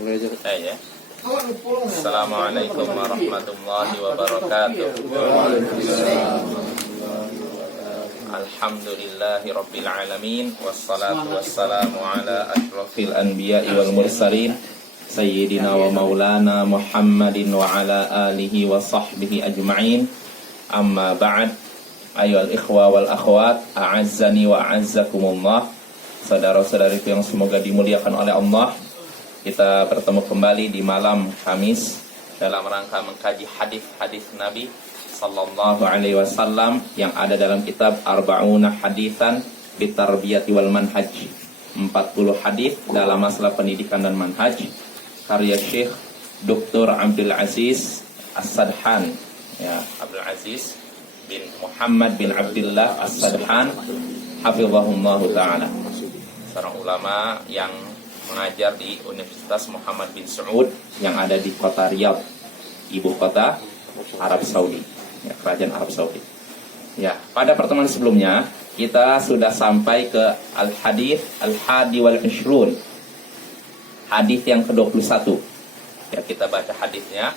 mulai aja. Ya. Assalamualaikum warahmatullahi wabarakatuh. Alhamdulillahi rabbil alamin, wassalatu wassalamu ala asyrafil anbiya'i wal mursalin, sayyidina wa maulana Muhammadin wa ala alihi wa sahbihi ajma'in. Amma ba'd. Ayyuhal ikhwa wal akhwat, a'azzani wa a'azzakumullah. Saudara-saudariku yang semoga dimuliakan oleh Allah, kita bertemu kembali di malam Kamis dalam rangka mengkaji hadis-hadis Nabi sallallahu alaihi wasallam yang ada dalam kitab Arba'una Haditsan Bitarbiyati wal Manhaj. 40 hadis dalam masalah pendidikan dan manhaj, karya Syekh Dr. Abdul Aziz As-Sadhan, ya, Abdul Aziz bin Muhammad bin Abdullah As-Sadhan hafizahullahu ta'ala, seorang ulama yang mengajar di Universitas Muhammad bin Saud yang ada di kota Riyadh, ibu kota Arab Saudi, ya, kerajaan Arab Saudi. Ya, pada pertemuan sebelumnya kita sudah sampai ke al-hadits al-hadi wal ishrun, hadis yang ke-21. Ya, kita baca hadisnya.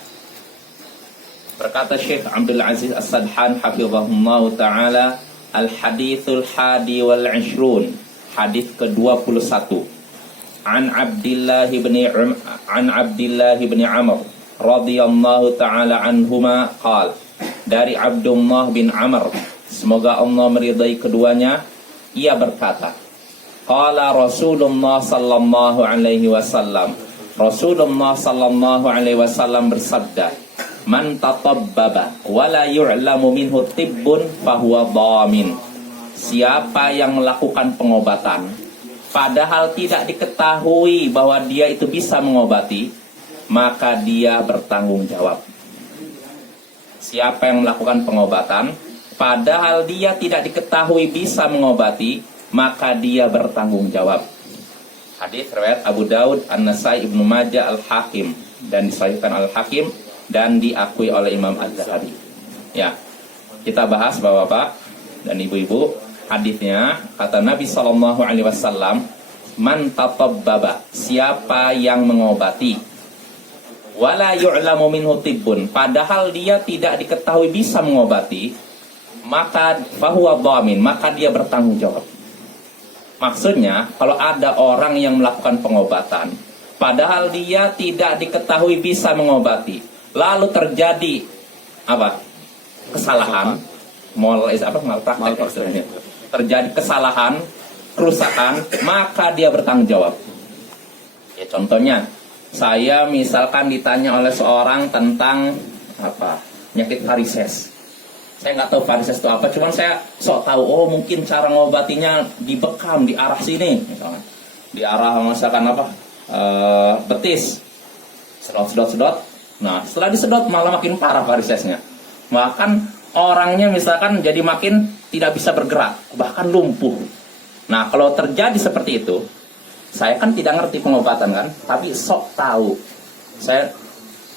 Berkata Syekh Abdul Aziz As-Sadhan hafizahullahu ta'ala, al-hadithul hadi wal ishrun, hadis ke-21. An Abdullah bin Amr radhiyallahu ta'ala anhuma qala, dari Abdullah bin Amr, semoga Allah meridai keduanya, ia berkata, qala Rasulullah sallallahu alaihi wasallam, Rasulullah sallallahu alaihi wasallam bersabda, man tatabbaba wa la yu'lamu minhu tibbun fahuwa dhamin. Siapa yang melakukan pengobatan padahal tidak diketahui bahwa dia itu bisa mengobati, maka dia bertanggung jawab. Siapa yang melakukan pengobatan padahal dia tidak diketahui bisa mengobati, maka dia bertanggung jawab. Hadis riwayat Abu Daud, An-Nasai, Ibnu Majah, Al-Hakim, dan disahihkan Al-Hakim dan diakui oleh Imam Az-Zahabi. Ya, kita bahas Bapak-bapak dan ibu-ibu, hadisnya kata Nabi sallallahu alaihi wasallam, man tatabbaba, siapa yang mengobati, wala yu'lamu minhu tibbun, padahal dia tidak diketahui bisa mengobati, maka fahuwa dhamin, maka dia bertanggung jawab. Maksudnya, kalau ada orang yang melakukan pengobatan padahal dia tidak diketahui bisa mengobati, lalu terjadi apa? Kesalahan, malpraktek maksudnya. Terjadi kesalahan, kerusakan, maka dia bertanggung jawab. Ya, contohnya, saya misalkan ditanya oleh seorang tentang apa? Penyakit varises. Saya nggak tahu varises itu apa, cuman saya sok tahu, oh mungkin cara ngobatinya dibekam di arah sini, misalnya. Di arah misalkan apa? Betis. Sedot. Nah, setelah disedot malah makin parah varisesnya. Bahkan orangnya misalkan jadi makin tidak bisa bergerak, bahkan lumpuh. Nah, kalau terjadi seperti itu, saya kan tidak ngerti pengobatan kan, tapi sok tahu. Saya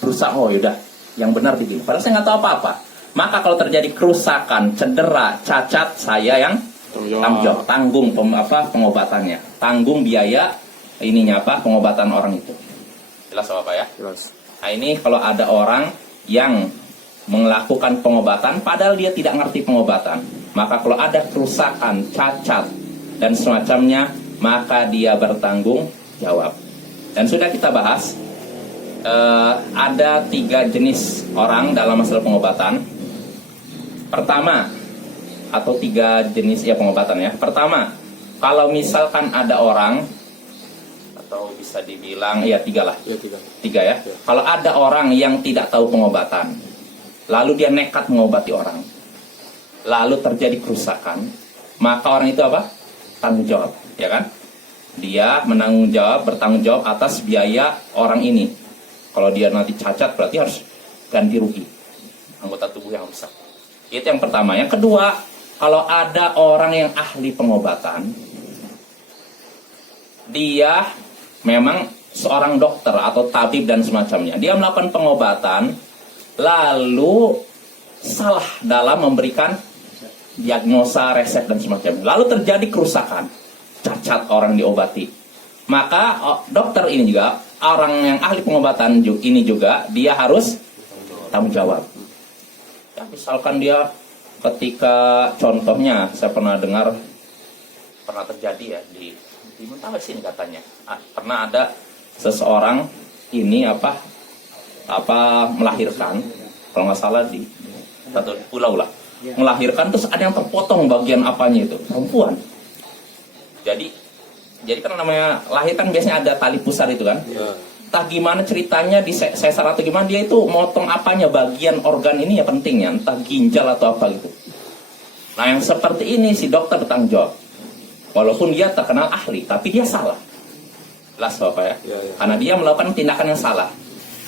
berusaha, oh yaudah, yang benar begini. Padahal saya nggak tahu apa-apa. Maka kalau terjadi kerusakan, cedera, cacat, saya yang tanggung pengobatannya, tanggung biaya pengobatan orang itu. Jelas apa ya? Jelas. Nah, ini kalau ada orang yang melakukan pengobatan padahal dia tidak ngerti pengobatan, maka kalau ada kerusakan, cacat dan semacamnya, maka dia bertanggung jawab. Dan sudah kita bahas, ada 3 jenis orang dalam masalah pengobatan. Pertama, atau 3 jenis ya pengobatan ya. Pertama, kalau misalkan ada orang, atau bisa dibilang ya 3 lah. Ya, 3 ya. Kalau ada orang yang tidak tahu pengobatan, lalu dia nekat mengobati orang, lalu terjadi kerusakan, maka orang itu apa? Tanggung jawab, ya kan? Dia bertanggung jawab atas biaya orang ini. Kalau dia nanti cacat, berarti harus ganti rugi anggota tubuh yang rusak. Itu yang pertama. Yang kedua, kalau ada orang yang ahli pengobatan, dia memang seorang dokter atau tabib dan semacamnya, dia melakukan pengobatan lalu salah dalam memberikan diagnosa, resep dan semacamnya, lalu terjadi kerusakan, cacat orang diobati, maka dokter ini juga orang yang ahli pengobatan ini juga dia harus tanggung jawab. Ya, misalkan dia ketika contohnya saya pernah dengar pernah terjadi ya di Mentawai sini katanya. Pernah ada seseorang ini melahirkan, kalau nggak salah di satu pulau lah, melahirkan terus ada yang terpotong bagian apanya itu, perempuan. Jadi kan namanya lahir kan biasanya ada tali pusar itu kan. Entah gimana ceritanya di sesar atau gimana dia itu motong apanya, bagian organ ini ya pentingnya, entah ginjal atau apa gitu. Nah yang seperti ini si dokter bertanggung jawab. Walaupun dia terkenal ahli, tapi dia salah. Jelas Bapak ya? Karena dia melakukan tindakan yang salah.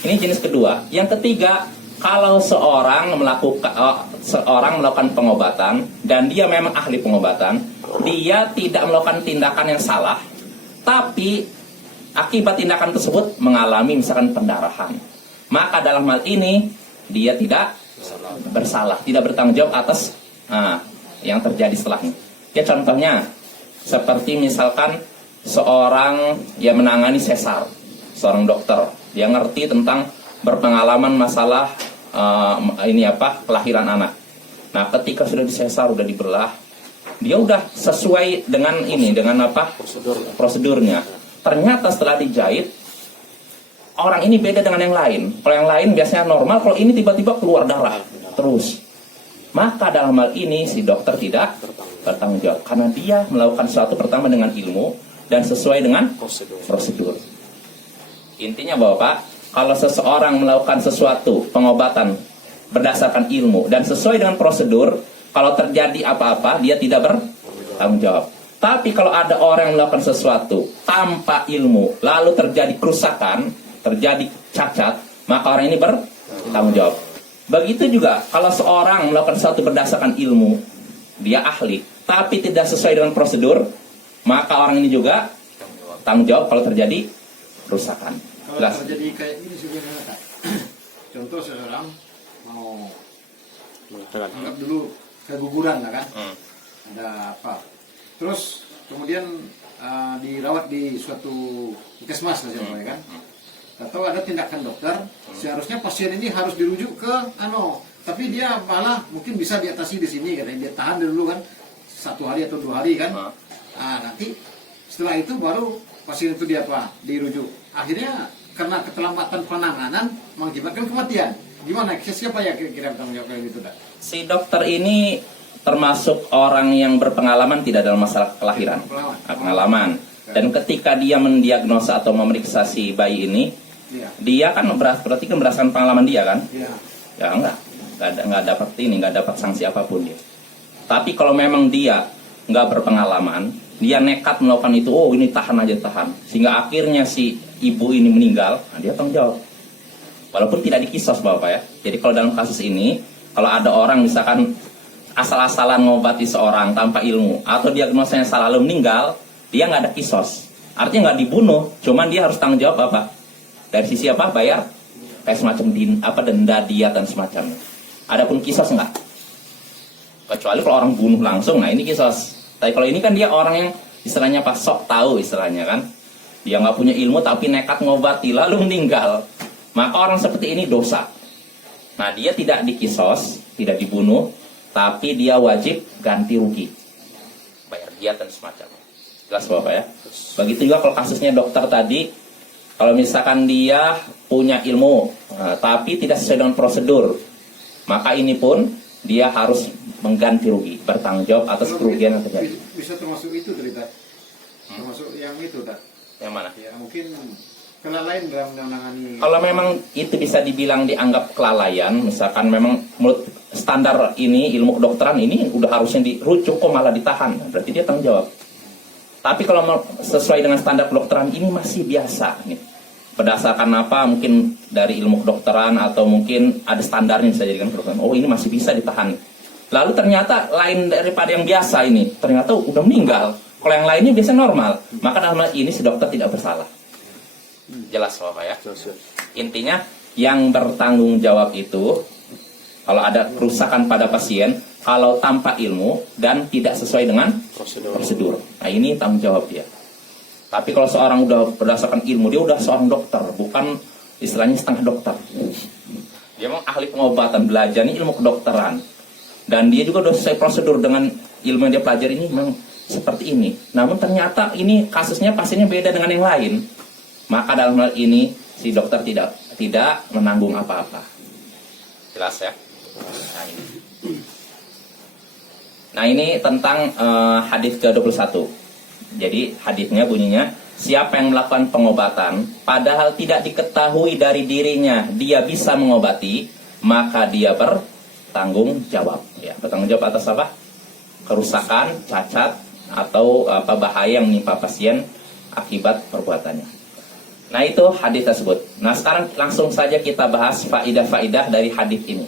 Ini jenis kedua. Yang ketiga, kalau seorang melakukan pengobatan dan dia memang ahli pengobatan, dia tidak melakukan tindakan yang salah, tapi akibat tindakan tersebut mengalami misalkan pendarahan. Maka dalam hal ini dia tidak bersalah, tidak bertanggung jawab atas yang terjadi setelahnya. Ya contohnya seperti misalkan seorang yang menangani sesar, seorang dokter, dia ngerti tentang berpengalaman masalah kelahiran anak. Nah, ketika sudah disesar, udah dibelah, dia udah sesuai dengan prosedurnya. Ternyata setelah dijahit, orang ini beda dengan yang lain. Kalau yang lain biasanya normal, kalau ini tiba-tiba keluar darah terus. Maka dalam hal ini si dokter tidak bertanggung jawab karena dia melakukan sesuatu pertama dengan ilmu dan sesuai dengan prosedur. Intinya Bapak, kalau seseorang melakukan sesuatu pengobatan berdasarkan ilmu dan sesuai dengan prosedur, kalau terjadi apa-apa dia tidak bertanggung jawab. Tapi kalau ada orang yang melakukan sesuatu tanpa ilmu lalu terjadi kerusakan, terjadi cacat, maka orang ini bertanggung jawab. Begitu juga kalau seorang melakukan sesuatu berdasarkan ilmu, dia ahli, tapi tidak sesuai dengan prosedur, maka orang ini juga tanggung jawab kalau terjadi kerusakan. Kalau terjadi kayak gini sebenarnya Kak. Contoh seseorang mau anggap dulu keguguran lah kan, ada apa, terus kemudian dirawat di suatu puskesmas misalnya kan, atau ada tindakan dokter, seharusnya pasien ini harus dirujuk ke tapi dia malah mungkin bisa diatasi di sini katanya, dia tahan dulu kan 1 hari atau 2 hari kan. Nanti setelah itu baru pasien itu dirujuk. Akhirnya karena keterlambatan penanganan mengakibatkan kematian. Gimana? Siapa ya kira-kira bertanggung jawab kayak gitu, Dak? Si dokter ini termasuk orang yang berpengalaman tidak dalam masalah kelahiran. Pengalaman. Dan ketika dia mendiagnosa atau memeriksa si bayi ini, dia kan berarti kan berdasarkan pengalaman dia kan? Ya nggak dapat sanksi apapun dia. Tapi kalau memang dia nggak berpengalaman, dia nekat melakukan itu, ini tahan sehingga akhirnya si ibu ini meninggal, dia tanggung jawab. Walaupun tidak dikisos Bapak ya. Jadi kalau dalam kasus ini, kalau ada orang misalkan asal-asalan ngobati seorang tanpa ilmu atau diagnosanya salah lalu meninggal, dia nggak ada kisos. Artinya nggak dibunuh, cuman dia harus tanggung jawab apa? Dari sisi bayar kayak semacam denda diat dan semacamnya. Adapun kisos enggak. Kecuali kalau orang bunuh langsung, nah ini kisos. Tapi kalau ini kan dia orang yang istilahnya sok tahu istilahnya kan. Dia nggak punya ilmu tapi nekat ngobati lalu meninggal. Maka orang seperti ini dosa. Nah dia tidak dikisos, tidak dibunuh, tapi dia wajib ganti rugi. Bayar diat dan semacamnya. Jelas Bapak ya. Begitu juga kalau kasusnya dokter tadi, kalau misalkan dia punya ilmu, tapi tidak sesuai dengan prosedur, maka ini pun dia harus mengganti rugi, bertanggung jawab atas kerugian yang terjadi. Bisa termasuk itu cerita, termasuk yang itu, Dak. Yang mana? Ya mungkin kelalaian dalam menangani. Kalau memang itu bisa dibilang dianggap kelalaian, misalkan memang menurut standar ini ilmu kedokteran ini udah harusnya dirujuk kok malah ditahan, berarti dia tanggung jawab. Tapi kalau sesuai dengan standar kedokteran ini masih biasa nih. Berdasarkan apa mungkin dari ilmu kedokteran atau mungkin ada standarnya bisa jadikan kedokteran. Oh ini masih bisa ditahan. Lalu ternyata lain daripada yang biasa ini, ternyata udah meninggal. Kalau yang lainnya biasa normal, maka dalam hal ini si dokter tidak bersalah. Jelas Bapak ya. Intinya yang bertanggung jawab itu kalau ada kerusakan pada pasien, kalau tanpa ilmu dan tidak sesuai dengan prosedur. Nah ini tanggung jawab dia. Tapi kalau seorang udah berdasarkan ilmu, dia udah seorang dokter, bukan istilahnya setengah dokter. Dia memang ahli pengobatan, belajarnya ilmu kedokteran. Dan dia juga udah sesuai prosedur dengan ilmu yang dia pelajari ini memang seperti ini. Namun ternyata ini kasusnya pasiennya beda dengan yang lain. Maka dalam hal ini si dokter tidak menanggung apa-apa. Jelas ya? Nah ini tentang hadis ke-21. Jadi hadisnya bunyinya, siapa yang melakukan pengobatan padahal tidak diketahui dari dirinya dia bisa mengobati, maka dia bertanggung jawab. Ya, bertanggung jawab atas apa? Kerusakan, cacat, atau apa bahaya yang menimpa pasien akibat perbuatannya. Nah itu hadis tersebut. Nah sekarang langsung saja kita bahas faidah-faidah dari hadis ini.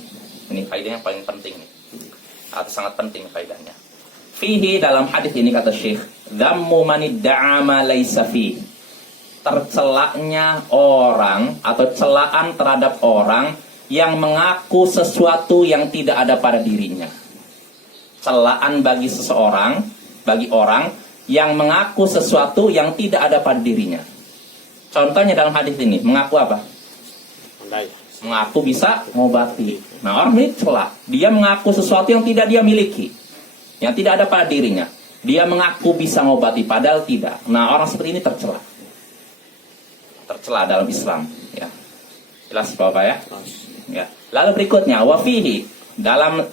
Ini faidahnya paling penting nih, atau sangat penting faidahnya. Fihi, dalam hadis ini kata Syekh, dzammu manidda'a ma laysa fi. Tercelaknya orang atau celaan terhadap orang yang mengaku sesuatu yang tidak ada pada dirinya. Celaan bagi seseorang, bagi orang yang mengaku sesuatu yang tidak ada pada dirinya. Contohnya dalam hadis ini, mengaku apa? Mengaku bisa mengobati. Nah orang ini celak, dia mengaku sesuatu yang tidak dia miliki, yang tidak ada pada dirinya. Dia mengaku bisa mengobati padahal tidak. Nah orang seperti ini tercela. Tercela dalam Islam, ya. Jelas Bapak ya? Ya. Lalu berikutnya, wafihi, dalam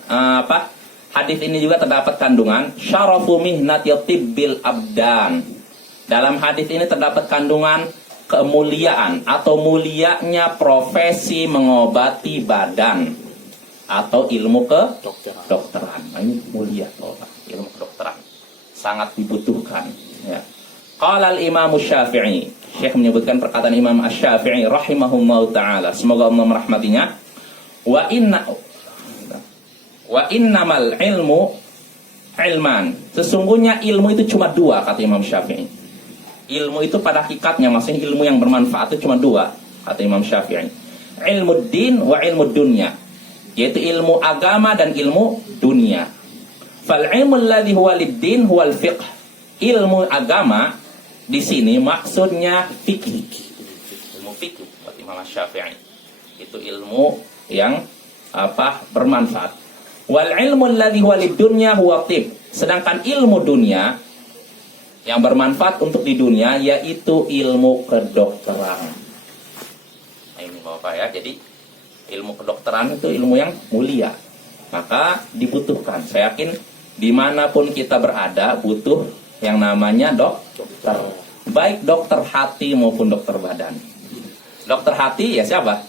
hadis ini juga terdapat kandungan syarafu mihnati tibbil abdan. Dalam hadis ini terdapat kandungan kemuliaan atau mulianya profesi mengobati badan atau ilmu kedokteran. Nah, ini mulia, ilmu kedokteran sangat dibutuhkan. Ya. Qala al-Imam Syafi'i, Syekh menyebutkan perkataan Imam Asy-Syafi'i rahimahullahu taala, semoga Allah merahmatinya. Wa innamal ilmu ilman. Sesungguhnya ilmu itu cuma dua, kata Imam Syafi'i. Ilmu itu pada hakikatnya, maksudnya ilmu yang bermanfaat itu cuma dua, kata Imam Syafi'i. Ilmu din wa ilmu dunya, yaitu ilmu agama dan ilmu dunia. Fal ilmu alladhi huwa lid-din huwa al-fiqh. Ilmu agama di sini maksudnya fikih. Ilmu fikih kata Imam Syafi'i. Itu ilmu yang bermanfaat. Wal ilmu alladhi huwa lid-dunya huwa tib. Sedangkan ilmu dunia yang bermanfaat untuk di dunia yaitu ilmu kedokteran. Nah, ini Bapak ya, jadi ilmu kedokteran itu ilmu yang mulia, maka dibutuhkan. Saya yakin dimanapun kita berada butuh yang namanya dokter, baik dokter hati maupun dokter badan. Dokter hati ya siapa?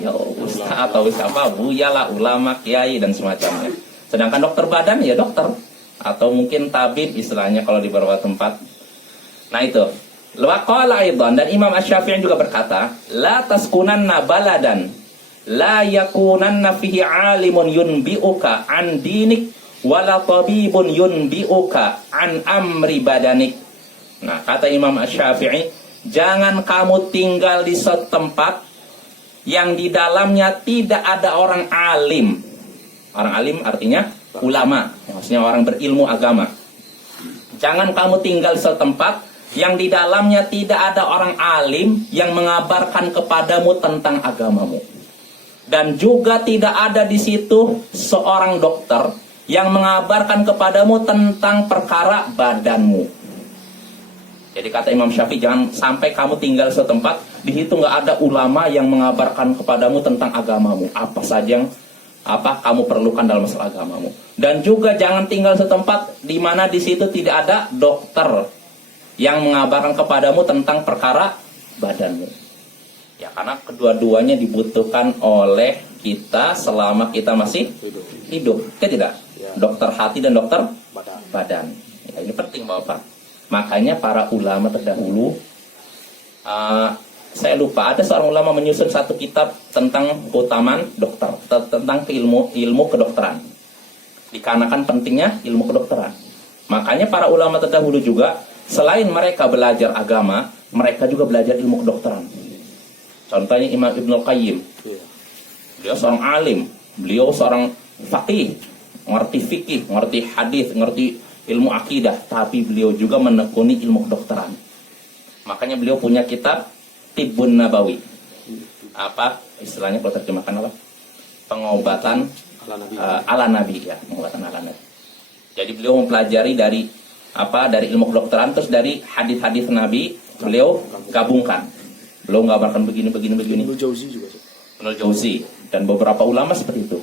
Ya ustaz atau siapa, buyalah, ulama, kiai dan semacamnya. Sedangkan dokter badan ya dokter, atau mungkin tabib istilahnya kalau di beberapa tempat. Nah itu. Waqala aidan, dan Imam Asy-Syafi'i juga berkata, la taskunanna baladan la yakunanna fihi alimun yunbi'uka an dinik wala tabibun yunbi'uka an amri badanik. Nah, kata Imam Asy-Syafi'i, jangan kamu tinggal di suatu tempat yang di dalamnya tidak ada orang alim. Orang alim artinya ulama, maksudnya orang berilmu agama. Jangan kamu tinggal di suatu tempat yang di dalamnya tidak ada orang alim yang mengabarkan kepadamu tentang agamamu. Dan juga tidak ada di situ seorang dokter yang mengabarkan kepadamu tentang perkara badanmu. Jadi kata Imam Syafi'i, jangan sampai kamu tinggal di suatu tempat, di situ nggak ada ulama yang mengabarkan kepadamu tentang agamamu. Apa saja yang kamu perlukan dalam masalah agamamu. Dan juga jangan tinggal setempat di mana di situ tidak ada dokter yang mengabarkan kepadamu tentang perkara badanmu. Ya, karena kedua-duanya dibutuhkan oleh kita selama kita masih hidup. Ya tidak? Dokter hati dan dokter badan. Ya, ini penting Bapak. Makanya para ulama terdahulu, saya lupa, ada seorang ulama menyusun satu kitab tentang keutamaan dokter, tentang ilmu kedokteran. Dikarenakan pentingnya ilmu kedokteran. Makanya para ulama terdahulu juga, selain mereka belajar agama, mereka juga belajar ilmu kedokteran. Contohnya Imam Ibnul Qayyim. Beliau seorang alim, beliau seorang faqih, ngerti fikih, ngerti hadis, ngerti ilmu akidah, tapi beliau juga menekuni ilmu kedokteran. Makanya beliau punya kitab Tibbun Nabawi. Apa istilahnya kalau terjemahkan apa? Pengobatan ala Nabi ya, pengobatan ala Nabi. Jadi beliau mempelajari dari dari ilmu kedokteran, terus dari hadis-hadis Nabi beliau gabungkan. Beliau menggambarkan begini. Ibnu Jauzi juga. Ibnu Jauzi dan beberapa ulama seperti itu.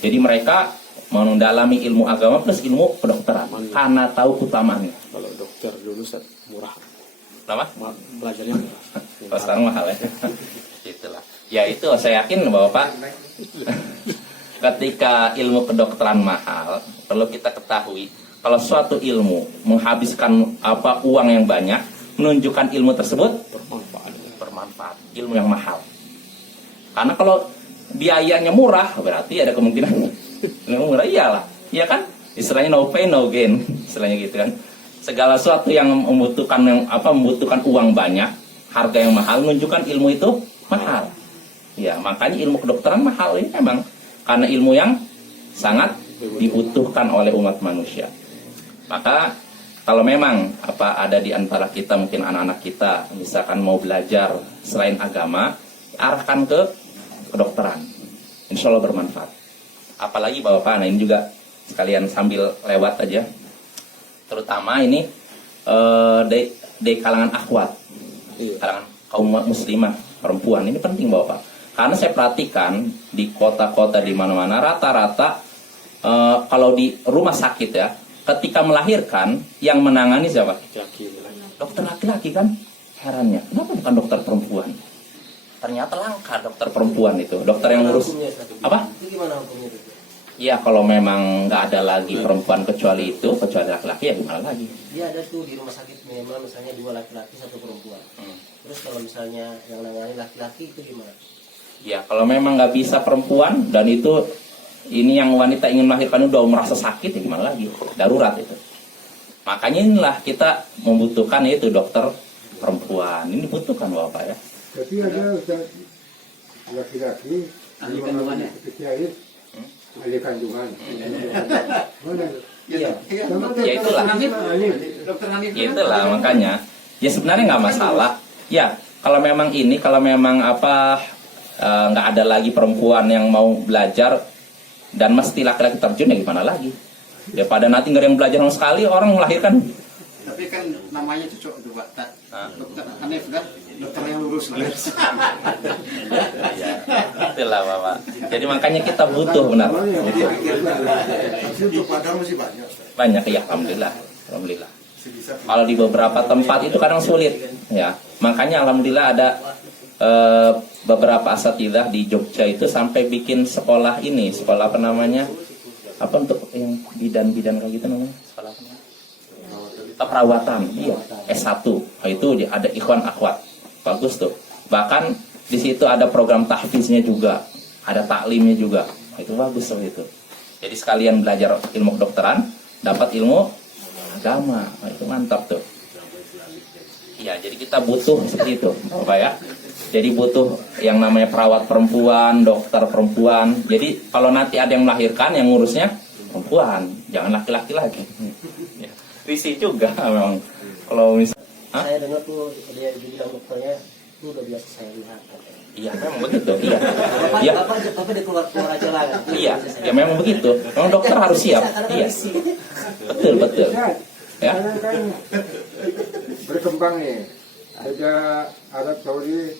Jadi mereka mendalami ilmu agama plus ilmu kedokteran karena tahu keutamaannya. Kalau dokter dulu Ustaz murah. Kenapa? Belajarnya murah. Kalau sekarang mahal ya. Itulah. Ya itu saya yakin Bapak. Ketika ilmu kedokteran mahal, perlu kita ketahui kalau suatu ilmu menghabiskan uang yang banyak, menunjukkan ilmu tersebut bermanfaat, ilmu yang mahal. Karena kalau biayanya murah, berarti ada kemungkinan ilmu murah, iyalah, iya kan? Istilahnya no pain no gain, istilahnya gitu kan. Segala sesuatu yang membutuhkan uang banyak, harga yang mahal, menunjukkan ilmu itu mahal. Ya, makanya ilmu kedokteran mahal ini memang karena ilmu yang sangat dibutuhkan oleh umat manusia. Maka kalau memang ada di antara kita mungkin anak-anak kita misalkan mau belajar selain agama, arahkan ke kedokteran. Insya Allah bermanfaat. Apalagi Bapak, nah ini juga sekalian sambil lewat aja. Terutama ini di kalangan akhwat, kalangan kaum muslimah perempuan, ini penting Bapak. Karena saya perhatikan di kota-kota di mana-mana rata-rata kalau di rumah sakit ya, ketika melahirkan yang menangani siapa? Dokter laki-laki kan? Herannya, kenapa bukan dokter perempuan? Ternyata langka dokter perempuan itu, dokter yang ngurus apa? Itu gimana hukumnya itu? Ya kalau memang nggak ada lagi perempuan kecuali laki-laki ya gimana lagi? Dia ada tuh di rumah sakit memang misalnya 2 laki-laki 1 perempuan. Terus kalau misalnya yang nangani laki-laki itu gimana? Ya kalau memang nggak bisa perempuan dan itu ini yang wanita ingin melahirkan udah merasa sakit ya gimana lagi? Darurat itu. Makanya inilah kita membutuhkan itu dokter perempuan. Ini dibutuhkan Bapak ya. Tapi ada laki-laki ahli kandungannya. spesialis ahli kandungan. Mana? Iya. Ya itulah. Dokter Hanif. Ya itulah makanya. Ya sebenarnya nggak masalah. Ya kalau memang nggak ada lagi perempuan yang mau belajar dan mesti laki-laki terjun ya gimana lagi? Ya pada nanti nggak ada yang belajar sama sekali, orang melahirkan. Tapi kan namanya cocok tuh Pak. Dokter Hanif kan, dokter yang lurus lah. Ya, itulah Bapak. Jadi makanya kita butuh benar. Butuh. Untuk Padang masih banyak. Banyak ya, alhamdulillah. Kalau di beberapa tempat itu kadang sulit, ya. Makanya alhamdulillah ada beberapa asatidzah di Jogja itu sampai bikin sekolah apa namanya? Apa untuk yang bidan-bidan kayak gitu namanya? Sekolah apa namanya? Perawatan, iya, S1. Nah, itu ada ikhwan akhwat. Bagus tuh. Bahkan di situ ada program tahfiznya juga, ada taklimnya juga. Nah, itu bagus tuh itu. Jadi sekalian belajar ilmu kedokteran, dapat ilmu agama. Nah, itu mantap tuh. Iya, jadi kita butuh seperti itu, Bapak ya. Jadi butuh yang namanya perawat perempuan, dokter perempuan. Jadi kalau nanti ada yang melahirkan, yang ngurusnya perempuan, jangan laki-laki lagi. Ya. Risih juga memang. Kalau misalnya, Saya dengar tuh dia dibilang dokternya itu udah biasa saya lihat. iya memang begitu. Iya, iya, Apa dia keluar aja lah. iya, ya memang begitu. Memang dokter harus siap. Iya, betul. Ya. Sekarang kan berkembang nih. Ada Arab Saudi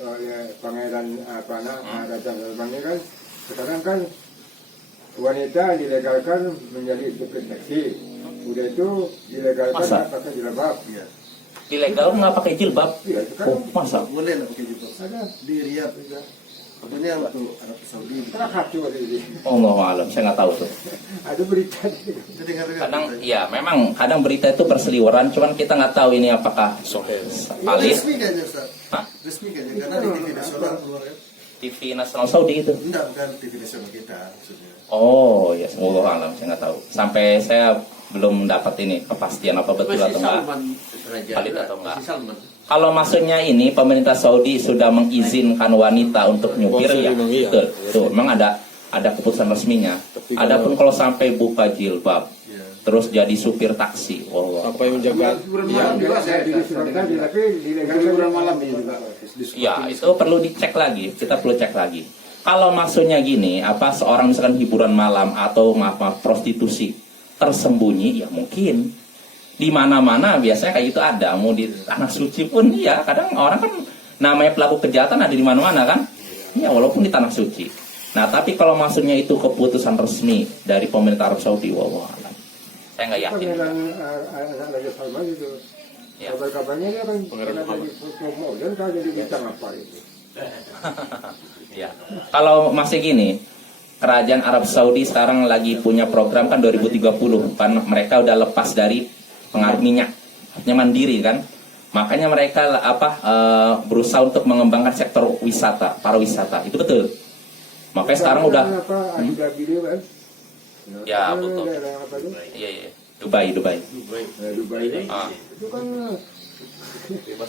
oleh pangeran Raja Salman ini kan sekarang kan wanita dilegalkan menjadi supir taksi. Udah itu dilegalkan Masa? pakai jilbab. Ilegal nggak pakai jilbab? Iya, itu kan Oh, masa? Boleh lah pakai jilbab. ada Di Riyadh juga. Pokoknya untuk Arab Saudi. terhak juga di Allah alam, saya nggak tahu tuh. ada berita di Kita dengar-dengar. Kadang, ya memang kadang berita itu berseliweran, cuman kita nggak tahu ini apakah valid. Resmi kayaknya Ustaz. Hah? Resmi kayaknya karena di TV nasional keluar kan. TV nasional Saudi gitu. Enggak, bukan TV nasional kita maksudnya. Oh ya, semoga alam, saya nggak tahu. Sampai saya belum dapat ini kepastian apa betul atau enggak. Valid atau enggak. Kalau maksudnya ini pemerintah Saudi sudah mengizinkan wanita untuk nyupir ya, Iya. betul. Tuh, memang ada keputusan resminya. Adapun kalau sampai buka jilbab, terus jadi supir taksi. Wow. Apa yang menjaga Hiburan Ya, malam juga saya di surat tadi, tapi dilegalkan hiburan malam ini juga. Ya, itu perlu dicek lagi. Kita perlu cek lagi. Kalau maksudnya gini, apa seorang misalkan hiburan malam atau maaf prostitusi tersembunyi, ya mungkin di mana-mana biasanya kayak gitu ada. Mau di tanah suci pun, ya kadang orang kan namanya pelaku kejahatan ada di mana-mana kan. Ya walaupun di tanah suci. Nah, tapi kalau maksudnya itu keputusan resmi dari pemerintah Arab Saudi, wah, saya nggak yakin. Pangeran anak Raja Salman itu. Ya. Kabar-kabarnya dia kan Pangeran pernah Muhammad. jadi promo dan kalau jadi bintang apa itu. Ya. Kalau masih gini, kerajaan Arab Saudi sekarang lagi punya program kan 2030 kan mereka udah lepas dari pengaruh minyak, artinya mandiri kan. Makanya mereka berusaha untuk mengembangkan sektor wisata, pariwisata. Itu betul. Makanya sekarang udah Apa ada video kan? Ya, Apa betul. daerah apa itu? iya. Dubai. Dubai itu. Ah. Itu kan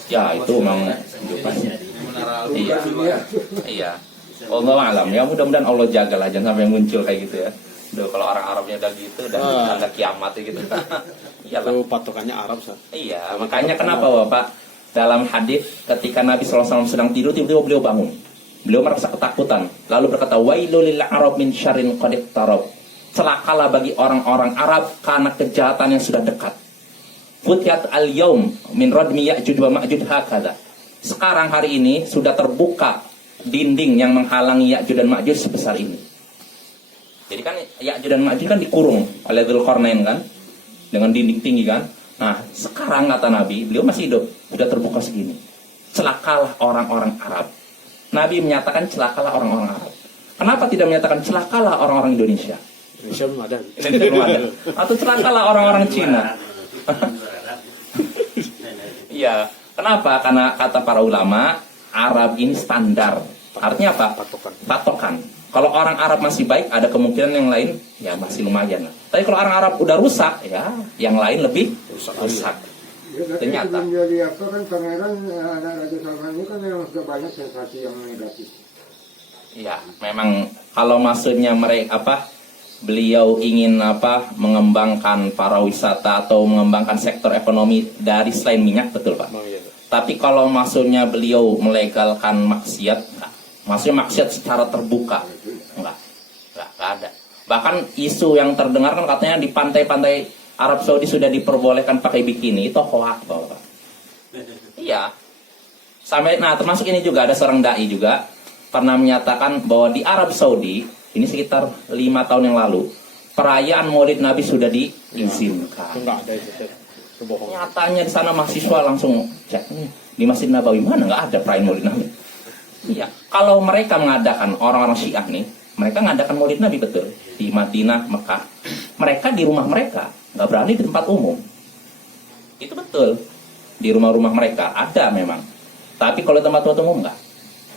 Ya, itu memang Dubai. Iya. dunia. Iya. Allah alam. Ya mudah-mudahan Allah jagalah jangan sampai muncul kayak gitu ya. Duh, kalau orang Arabnya udah gitu dan ada kiamat ya gitu. Iyalah. itu patokannya Arab, Sat. Iya, makanya kenapa Bapak dalam hadis ketika Nabi SAW sedang tidur tiba-tiba beliau bangun. Beliau merasa ketakutan, lalu berkata, "Wailul lil Arab min syarrin qad iqtarab." Celakalah bagi orang-orang Arab karena kejahatan yang sudah dekat. Futiyat al-yaum min radmi Ya'juj wa Ma'juj hakadha. Sekarang hari ini sudah terbuka dinding yang menghalangi Ya'juj dan Ma'juj sebesar ini. Jadi kan Ya'juj dan Ma'juj kan dikurung oleh Dzulqarnain kan, dengan dinding tinggi kan. Nah, sekarang kata Nabi, beliau masih hidup, sudah terbuka segini. Celakalah orang-orang Arab. Nabi menyatakan celakalah orang-orang Arab. Kenapa tidak menyatakan celakalah orang-orang Indonesia? Indonesia belum ada. Indonesia belum ada. Atau celakalah orang-orang Cina. Iya. Kenapa? Karena kata para ulama, Arab ini standar. Artinya apa? Patokan. Patokan. Kalau orang Arab masih baik, ada kemungkinan yang lain ya masih lumayan. Tapi kalau orang Arab udah rusak, ya yang lain lebih rusak. Ya, tapi Ternyata. sebelum jadi apa kan pangeran anak Raja Salman ini kan memang sudah banyak sensasi yang negatif. Ya, memang kalau maksudnya mereka beliau ingin mengembangkan pariwisata atau mengembangkan sektor ekonomi dari selain minyak, betul Pak. Emang iya. Tapi kalau maksudnya beliau melegalkan maksiat, enggak. Maksudnya maksiat secara terbuka, enggak ada. Bahkan isu yang terdengar kan katanya di pantai-pantai Arab Saudi sudah diperbolehkan pakai bikini, itu hoax Pak. Iya. Termasuk ini juga ada seorang dai juga pernah menyatakan bahwa di Arab Saudi ini sekitar 5 tahun yang lalu perayaan Maulid Nabi sudah diizinkan. Itu enggak ada itu, Sat. Itu bohong. Nyatanya di sana mahasiswa langsung cek nih di Masjid Nabawi mana nggak ada perayaan Maulid Nabi. Iya, kalau mereka mengadakan orang-orang Syiah nih, mereka mengadakan Maulid Nabi betul di Madinah, Mekah. Mereka di rumah mereka, nggak berani di tempat umum. Itu betul. Di rumah-rumah mereka ada memang. Tapi kalau tempat umum nggak.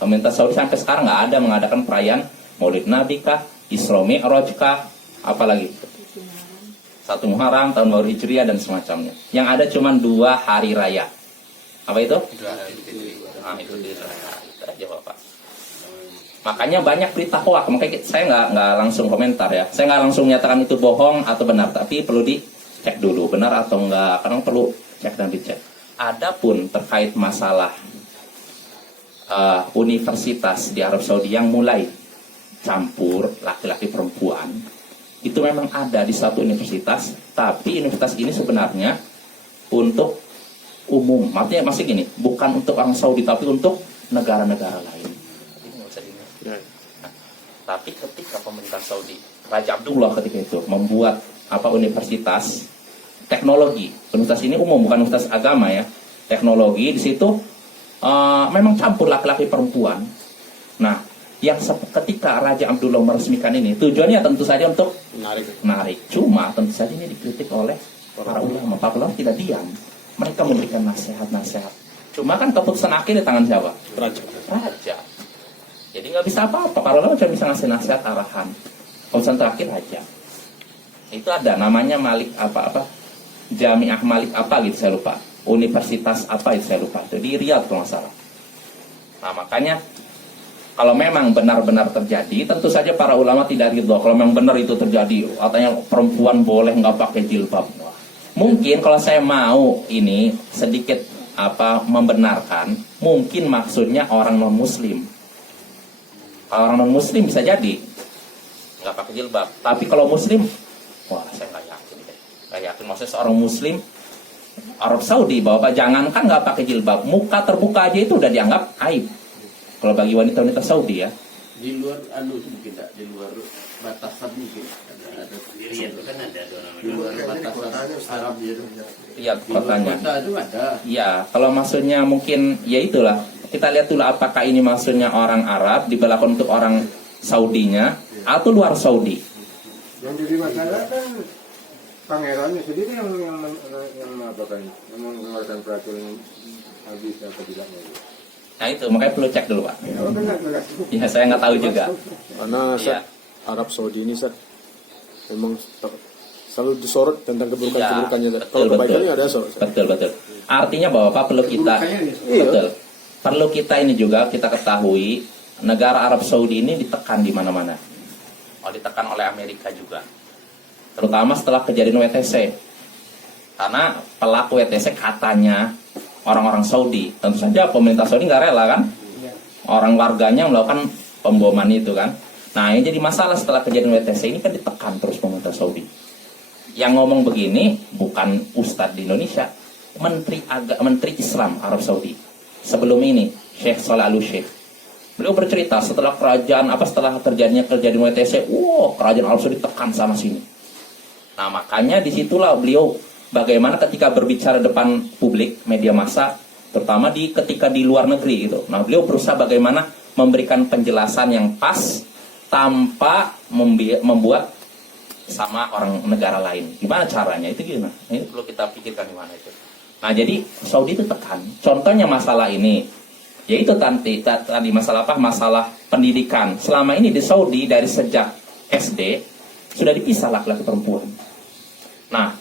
Pemerintah Saudi sampai sekarang nggak ada mengadakan perayaan Maulid Nabi kah, Isra Mi'raj kah, apalagi 1 Muharram, tahun baru Hijriah dan semacamnya. Yang ada cuma 2 hari raya. Apa itu? Itu aja Bapak. Makanya banyak berita hoax. Makanya saya nggak langsung komentar ya. Saya nggak langsung menyatakan itu bohong atau benar. Tapi perlu dicek dulu benar atau enggak. Karena perlu cek dan dicek. Adapun terkait masalah universitas di Arab Saudi yang mulai campur laki-laki perempuan, itu memang ada di satu universitas. Tapi universitas ini sebenarnya untuk umum. Artinya masih gini, bukan untuk orang Saudi tapi untuk negara-negara lain. Ini nggak bisa dilihat. Ya. Tapi ketika pemerintah Saudi, Raja Abdullah ketika itu membuat universitas teknologi, universitas ini umum bukan universitas agama ya, teknologi di situ memang campur laki-laki perempuan. Nah, yang ketika Raja Abdullah meresmikan ini tujuannya tentu saja untuk menarik. Cuma tentu saja ini dikritik oleh para ulama. Para ulama tidak diam, mereka memberikan nasihat-nasihat. Cuma kan keputusan akhir di tangan siapa? Raja. Jadi nggak bisa apa-apa. Para ulama cuma bisa ngasih nasihat arahan. Keputusan terakhir Raja. Itu ada namanya Malik Jami'ah Malik gitu saya lupa. Universitas itu saya lupa. Itu di Riyadh kalau nggak salah. Nah makanya Kalau memang benar-benar terjadi, tentu saja para ulama tidak ridho. Kalau memang benar itu terjadi, katanya perempuan boleh nggak pakai jilbab. Wah. Mungkin kalau saya mau ini sedikit membenarkan, mungkin maksudnya orang non Muslim. Kalau orang non Muslim bisa jadi nggak pakai jilbab. Tapi kalau Muslim, wah saya nggak yakin deh. Nggak yakin. Maksudnya seorang Muslim Arab Saudi bahwa jangankan nggak pakai jilbab, muka terbuka aja itu udah dianggap aib. Kalau bagi wanita-wanita Saudi ya. Di luar mungkin tak, di luar batasan mungkin ada sendirian itu kan ada Di luar batasan kotanya Ustaz. Arab itu. Iya, Di luar kotanya. kota itu ada. Iya, kalau maksudnya mungkin ya itulah. Kita lihat dulu apakah ini maksudnya orang Arab diberlakukan untuk orang Saudinya atau luar Saudi. Yang jadi masalah kan pangerannya sendiri yang mengapakan, yang mengeluarkan peraturan habis apa tidaknya. Nah itu makanya perlu cek dulu Pak. Oh, benar. Ya saya nggak tahu juga. Karena Iya. Arab Saudi ini memang selalu disorot tentang keburukan-keburukannya. Iya, Kalau betul, kebaikannya betul. ada sorot. Betul. Artinya bahwa Pak perlu kita betul. Perlu kita ini juga kita ketahui negara Arab Saudi ini ditekan di mana-mana. Oh, ditekan oleh Amerika juga. Terutama setelah kejadian WTC. Karena pelaku WTC katanya orang-orang Saudi. Tentu saja pemerintah Saudi nggak rela kan? Orang warganya melakukan pemboman itu kan. Nah yang jadi masalah setelah kejadian WTC ini kan ditekan terus pemerintah Saudi. Yang ngomong begini bukan Ustadz di Indonesia, Menteri Islam Arab Saudi. Sebelum ini Syekh Saleh Al-Syekh. Beliau bercerita setelah setelah terjadinya kejadian WTC, kerajaan Arab Saudi tekan sana sini. Nah makanya disitulah beliau bagaimana ketika berbicara depan publik, media massa, terutama ketika di luar negeri gitu. Nah, beliau berusaha bagaimana memberikan penjelasan yang pas tanpa membuat sama orang negara lain. Gimana caranya? Itu gimana? Ini perlu kita pikirkan gimana itu. Nah, jadi Saudi itu tekan. Contohnya masalah ini, yaitu tadi masalah apa? Masalah pendidikan. Selama ini di Saudi dari sejak SD sudah dipisah laki-laki perempuan. Nah,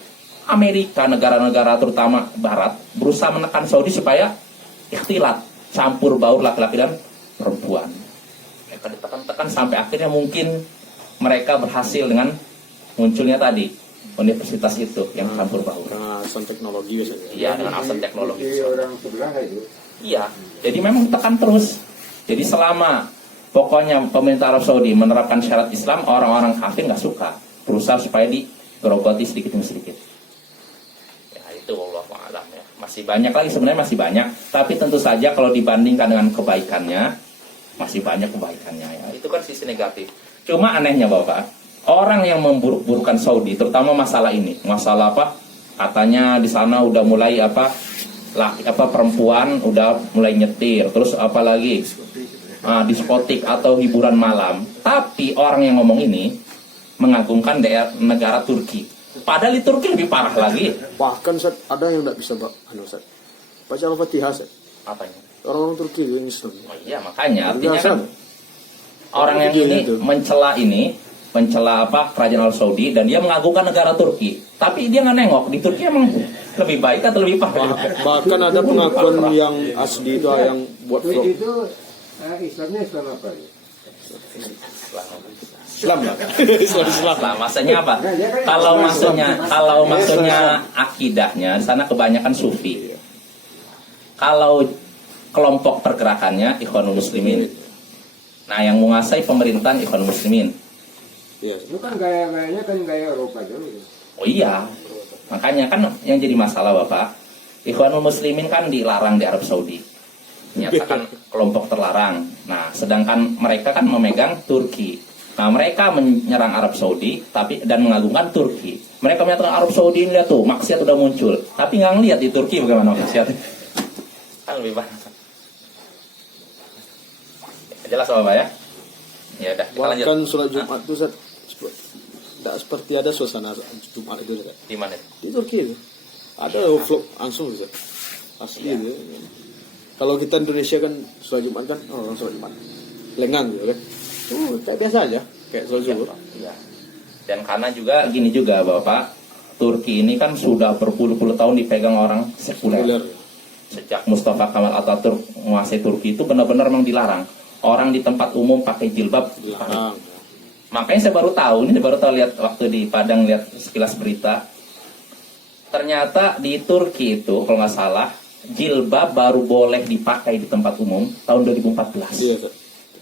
Amerika, negara-negara terutama Barat berusaha menekan Saudi supaya ikhtilat, campur baur laki-laki dan perempuan. Mereka ditekan-tekan sampai akhirnya mungkin mereka berhasil dengan munculnya tadi universitas itu yang campur baur. Karena alasan teknologi biasanya. Iya, dengan alasan teknologi. Di orang sebelah itu. Iya, jadi memang tekan terus. Jadi selama pokoknya pemerintah Arab Saudi menerapkan syarat Islam, orang-orang kafir nggak suka, berusaha supaya digerogoti sedikit demi sedikit. Itu Allah alam ya. Masih banyak lagi sebenarnya masih banyak, tapi tentu saja kalau dibandingkan dengan kebaikannya masih banyak kebaikannya ya. Itu kan sisi negatif. Cuma anehnya Bapak, orang yang memburuk-burukan Saudi terutama masalah ini, masalah apa? Katanya di sana udah mulai perempuan udah mulai nyetir, terus apalagi diskotik atau hiburan malam. Tapi orang yang ngomong ini mengagungkan negara Turki. Padahal di Turki lebih parah lagi. Bahkan Ustaz, ada yang tidak bisa Ustaz. Baca Al-Fatihah Ustaz. Apanya? Orang-orang Turki yang Islam. Oh iya, makanya artinya Biasa. kan orang yang ini mencela kerajaan Arab Saudi dan dia mengagungkan negara Turki. Tapi dia nggak nengok di Turki emang lebih baik atau lebih parah. Bahkan ada pengakuan yang asli itu yang buat vlog. Itu Islamnya Islam apa ya? Islam lah. Islam. Nah, maksudnya apa? Kalau maksudnya akidahnya di sana kebanyakan sufi. Kalau kelompok pergerakannya Ikhwanul Muslimin. Nah, yang menguasai pemerintahan Ikhwanul Muslimin. Iya. Itu kan gaya-gayanya kan gaya Eropa dulu. Oh iya. Makanya kan yang jadi masalah Bapak, Ikhwanul Muslimin kan dilarang di Arab Saudi. Menyatakan kelompok terlarang. Nah, sedangkan mereka kan memegang Turki. Nah, mereka menyerang Arab Saudi dan mengagungkan Turki. Mereka menyatakan Arab Saudi ini lihat tuh, maksiat udah muncul. Tapi nggak ngeliat di Turki bagaimana maksiat. Kan lebih banyak. Jelas Bapak ya? Ya udah, kita lanjut. Bahkan sholat Jumat itu Ustaz, tidak seperti ada suasana Jumat itu Ustaz. Di mana? Di Turki itu. Ada vlog langsung Ustaz. Asli itu. Kalau kita Indonesia kan sholat Jumat kan orang sholat Jumat lengang gitu kan. Kayak biasa aja, kayak sholat zuhur. Ya. Dan karena juga gini juga Bapak, Turki ini kan sudah berpuluh-puluh tahun dipegang orang sekuler. Sejak Mustafa Kemal Atatürk menguasai Turki itu benar-benar memang dilarang. orang di tempat umum pakai jilbab. Dilarang. Makanya saya baru tahu lihat waktu di Padang, lihat sekilas berita. Ternyata di Turki itu kalau nggak salah jilbab baru boleh dipakai di tempat umum tahun 2014. Iya, Ustaz.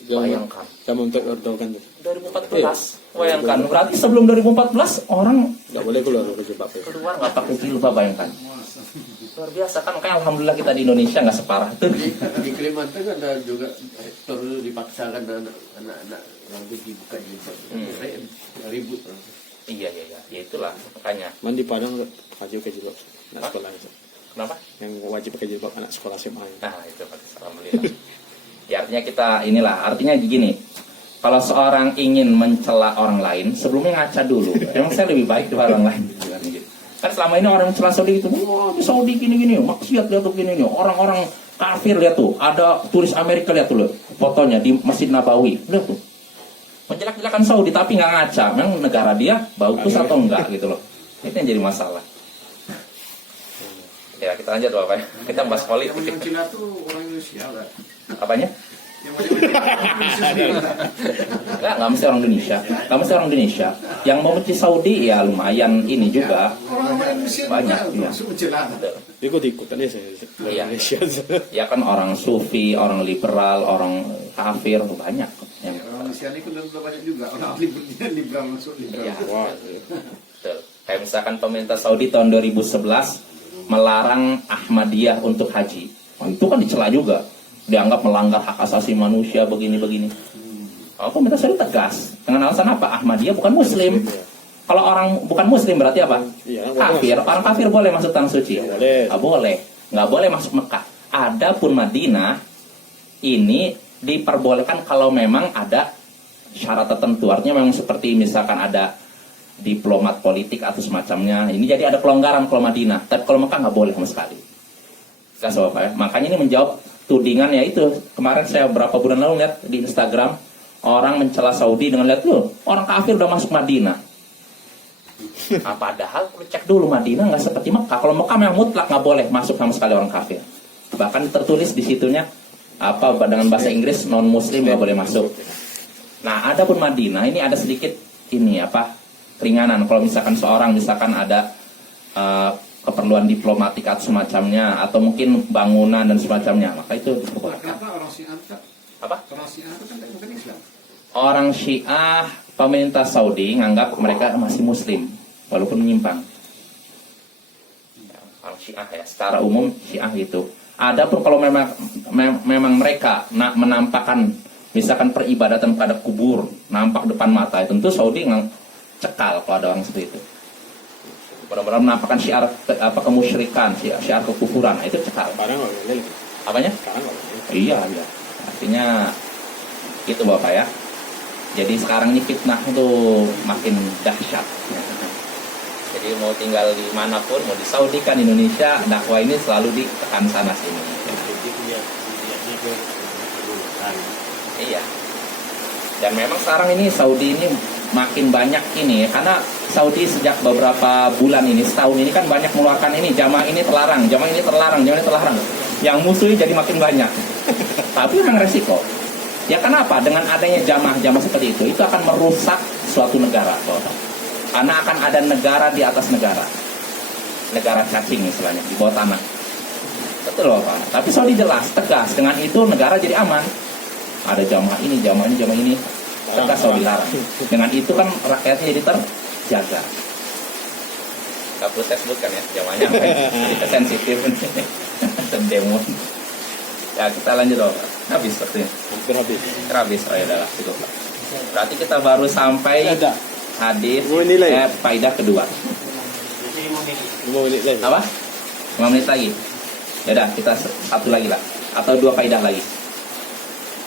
Bayangkan. Kamu untuk Erdogan tuh. 2014. Bayangkan. Berarti sebelum 2014 orang Nggak boleh keluar pakai jilbab. Ya. keluar nggak pakai jilbab, bayangkan. Luar biasa kan, makanya alhamdulillah kita di Indonesia nggak separah itu. Di Kalimantan ada juga rektor dipaksakan anak-anak yang dibuka jilbab. Ribut. Iya, ya itulah makanya. Man di Padang wajib pakai jilbab. Anak Hah? sekolah itu. Kenapa? Yang wajib pakai jilbab anak sekolah SMA. Nah itu alhamdulillah. Ya artinya gini. Kalau seorang ingin mencela orang lain, sebelumnya ngaca dulu. Emang saya lebih baik daripada orang lain. Kan selama ini orang mencela Saudi itu, wah di Saudi gini-gini, maksiat lihat tuh gini-gini. Orang-orang kafir lihat tuh, ada turis Amerika lihat tuh loh, fotonya di Masjid Nabawi, lihat tuh. Menjelek-jelekan Saudi tapi nggak ngaca, memang negara dia bagus atau enggak gitu loh. Itu yang jadi masalah. Ya kita lanjut Bapak ya. Kita bahas politik. Yang Cina tuh orang Indonesia lah. Apanya? Yang macam Indonesia sendiri lah. Nggak mesti orang Indonesia. Nggak mesti orang Indonesia. Yang mau benci Saudi ya lumayan ini juga. Orang Indonesia Banyak, juga iya. langsung mencela. Ikut-ikut tadi saya. Iya. Indonesia. Ya kan orang sufi, orang liberal, orang kafir banyak. Yang Orang Indonesia ini kan udah banyak juga. Orang liberal masuk liberal. ya, Wah. betul. Kayak misalkan pemerintah Saudi tahun 2011 melarang Ahmadiyah untuk haji. Oh, itu kan dicela juga. Dianggap melanggar hak asasi manusia begini-begini. Oh, pemerintah Saudi tegas. Dengan alasan apa? Ahmadiyah bukan Muslim. Kalau orang bukan Muslim berarti apa? Iya, Kafir. Orang kafir boleh masuk tanah suci? Boleh. Nggak boleh. Nggak boleh masuk Mekah. Adapun Madinah ini diperbolehkan kalau memang ada syarat tertentu. Artinya memang seperti misalkan ada diplomat politik atau semacamnya. Ini jadi ada kelonggaran kalau Madinah. Tapi kalau Mekah nggak boleh sama sekali. Jelas Bapak ya. Makanya ini menjawab tudingan ya itu. Kemarin saya berapa bulan lalu lihat di Instagram orang mencela Saudi dengan lihat tuh orang kafir udah masuk Madinah. Nah, padahal kalau cek dulu Madinah nggak seperti Mekah. Kalau Mekah memang mutlak nggak boleh masuk sama sekali orang kafir. Bahkan tertulis di situnya apa dengan bahasa Inggris non Muslim nggak boleh masuk. Nah, adapun Madinah ini ada sedikit ini apa keringanan. Kalau misalkan seorang misalkan ada keperluan diplomatik atau semacamnya atau mungkin bangunan dan semacamnya, maka itu diperbolehkan. Kenapa orang Syiah itu? Apa? Orang Syiah itu kan bukan Islam. Orang Syiah pemerintah Saudi nganggap mereka masih Muslim walaupun menyimpang. Ya, orang Syiah ya, secara umum Syiah itu. Adapun kalau memang mereka menampakkan misalkan peribadatan pada kubur nampak depan mata, tentu Saudi cekal kalau ada orang seperti itu. Benar-benar menampakkan syiar kemusyrikan, syiar kekufuran, itu cekal. Sekarang nggak boleh. Apanya? Sekarang nggak boleh. Iya. Artinya itu Bapak ya. Jadi sekarang ini fitnah itu makin dahsyat. Jadi mau tinggal di manapun, mau di Saudi kan Indonesia, dakwah ini selalu ditekan sana sini. Iya. Dan memang sekarang ini Saudi ini makin banyak ini karena Saudi sejak beberapa bulan ini, setahun ini kan banyak mengeluarkan ini jamaah ini terlarang, jamaah ini terlarang, jamaah ini terlarang. Yang musuhnya jadi makin banyak. Tapi memang resiko. Ya kenapa? Dengan adanya jamaah-jamaah seperti itu akan merusak suatu negara. Karena akan ada negara di atas negara. Negara cacing istilahnya, di bawah tanah. Betul loh Pak. Tapi Saudi jelas, tegas. Dengan itu negara jadi aman. Ada jamaah ini, jamaah ini, jamaah ini. Tegas Saudi larang. Dengan itu kan rakyatnya jadi terjaga. Gak perlu saya sebutkan ya, jamaahnya apa ya. Jadi sensitif. Demo. Ya kita lanjut loh. Habis sepertinya. Hampir habis. Habis, oh ya udah cukup. Berarti kita baru sampai Ada. hadis Nilai. faedah kedua. 5 menit lagi. Apa? 5 menit lagi. Ya udah kita satu lagi lah atau 2 faedah lagi.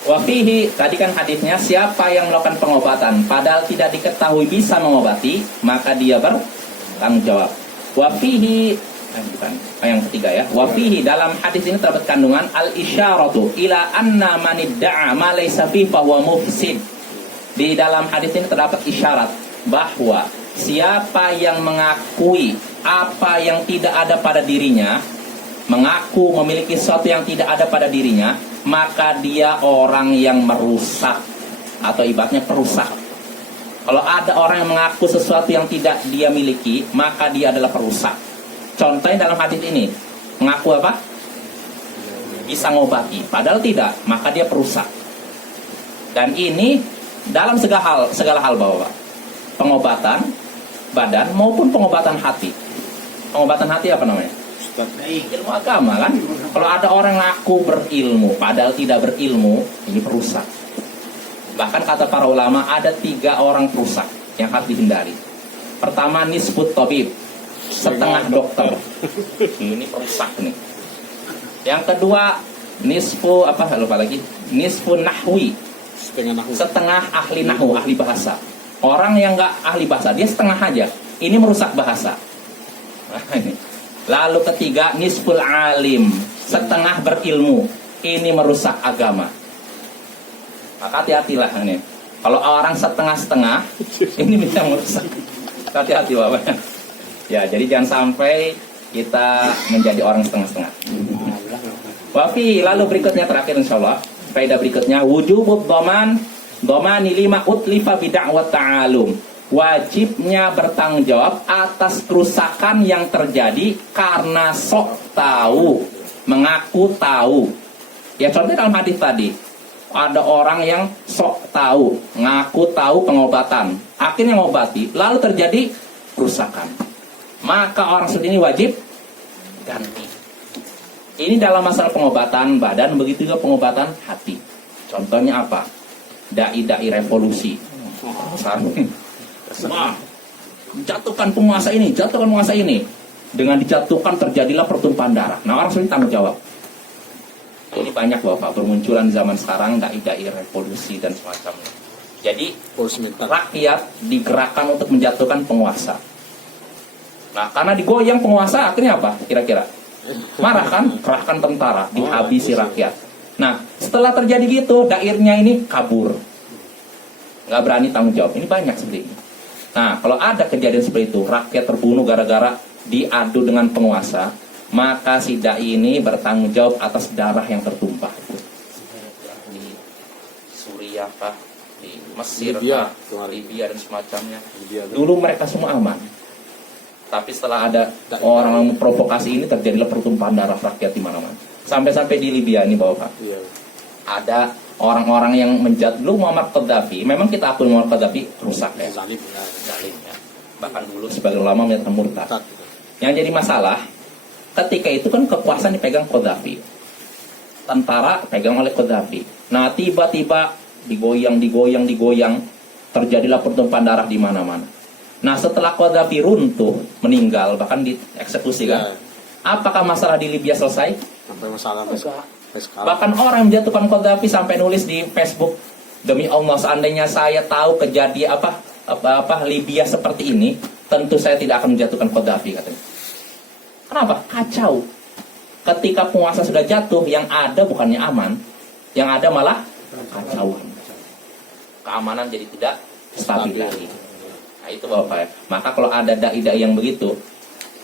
Wafihi, tadi kan hadisnya siapa yang melakukan pengobatan padahal tidak diketahui bisa mengobati, maka dia bertanggung jawab. Wafihi, yang ketiga ya. Wafihi, dalam hadis ini terdapat kandungan al-isyaratu ila anna man idda'a ma laysa fi fa huwa mufsid. Di dalam hadis ini terdapat isyarat bahwa siapa yang mengakui apa yang tidak ada pada dirinya, mengaku memiliki sesuatu yang tidak ada pada dirinya, maka dia orang yang merusak, atau ibaratnya perusak. Kalau ada orang yang mengaku sesuatu yang tidak dia miliki, maka dia adalah perusak. Contohnya dalam hadis ini, mengaku apa? Bisa ngobati, padahal tidak, maka dia perusak. Dan ini dalam segala hal Bapak. Pengobatan badan maupun pengobatan hati. Pengobatan hati apa namanya? Ilmu agama kan. Kalau ada orang ngaku berilmu padahal tidak berilmu, ini perusak. Bahkan kata para ulama ada 3 orang perusak yang harus dihindari. Pertama, nisbut tabib, setengah dokter. Ini perusak nih. Yang kedua, nisfu apa lupa lagi? Nisfu nahwi, setengah ahli nahwu, ahli bahasa. Orang yang nggak ahli bahasa, dia setengah aja. Ini merusak bahasa. Lalu ketiga, nisful alim, setengah berilmu. Ini merusak agama. Maka hati-hatilah ini. Kalau orang setengah-setengah, ini bisa merusak. Hati-hati Bapak. Ya, jadi jangan sampai kita menjadi orang setengah-setengah. Wafi, lalu berikutnya terakhir insyaallah. Faedah berikutnya, wujubud dhamani lima utlifa bid'awat ta'alum. Wajibnya bertanggung jawab atas kerusakan yang terjadi karena sok tahu, mengaku tahu. Ya contohnya dalam hadis tadi, ada orang yang sok tahu, ngaku tahu pengobatan, akhirnya ngobati, lalu terjadi kerusakan. Maka orang seperti ini wajib ganti. Ini dalam masalah pengobatan badan, begitu juga pengobatan hati. Contohnya apa? Dai-dai revolusi. Wah, jatuhkan penguasa ini, jatuhkan penguasa ini. Dengan dijatuhkan terjadilah pertumpahan darah. Nah, orang seperti tanggung jawab. Ini banyak Bapak bermunculan zaman sekarang dai-dai revolusi dan semacamnya. Jadi rakyat digerakkan untuk menjatuhkan penguasa. Nah, karena digoyang penguasa akhirnya apa? Kira-kira marah kan? Kerahkan tentara, dihabisi rakyat. Nah, setelah terjadi gitu, dairnya ini kabur, nggak berani tanggung jawab. Ini banyak seperti ini. Nah, kalau ada kejadian seperti itu, rakyat terbunuh gara-gara diadu dengan penguasa, maka si dai ini bertanggung jawab atas darah yang tertumpah. Di Suriah kah, di Mesir kah, Libya dan semacamnya. Dulu mereka semua aman. Tapi setelah ada orang yang memprovokasi ini, terjadilah pertumpahan darah rakyat di mana-mana. Sampai-sampai di Libya ini Bapak. Ada orang-orang yang menjat dulu Muammar Gaddafi. Memang kita akui Muammar Gaddafi rusak ya. Zalim ya. Bahkan dulu sebagai ulama menyatakan murtad. Yang jadi masalah, ketika itu kan kekuasaan dipegang Gaddafi. Tentara pegang oleh Gaddafi. Nah, tiba-tiba digoyang, terjadilah pertumpahan darah di mana-mana. Nah, setelah Gaddafi runtuh, meninggal, bahkan dieksekusi kan. Apakah masalah di Libya selesai? Sampai masalah Bahkan orang yang menjatuhkan Gaddafi sampai nulis di Facebook, demi Allah seandainya saya tahu kejadian apa Libya seperti ini, tentu saya tidak akan menjatuhkan Gaddafi katanya. Kenapa? Kacau. Ketika penguasa sudah jatuh, yang ada bukannya aman, yang ada malah kacauan. Keamanan jadi tidak stabil lagi. Nah, itu Bapak ya. Maka kalau ada dai-dai yang begitu,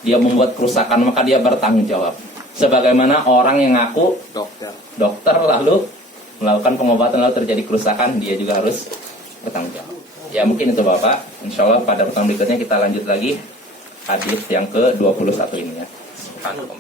dia membuat kerusakan, maka dia bertanggung jawab. Sebagaimana orang yang ngaku dokter lalu melakukan pengobatan lalu terjadi kerusakan, dia juga harus bertanggung jawab. Ya mungkin itu Bapak. Insya Allah pada pertemuan berikutnya kita lanjut lagi hadis yang ke-21 ini ya. Subhanallah.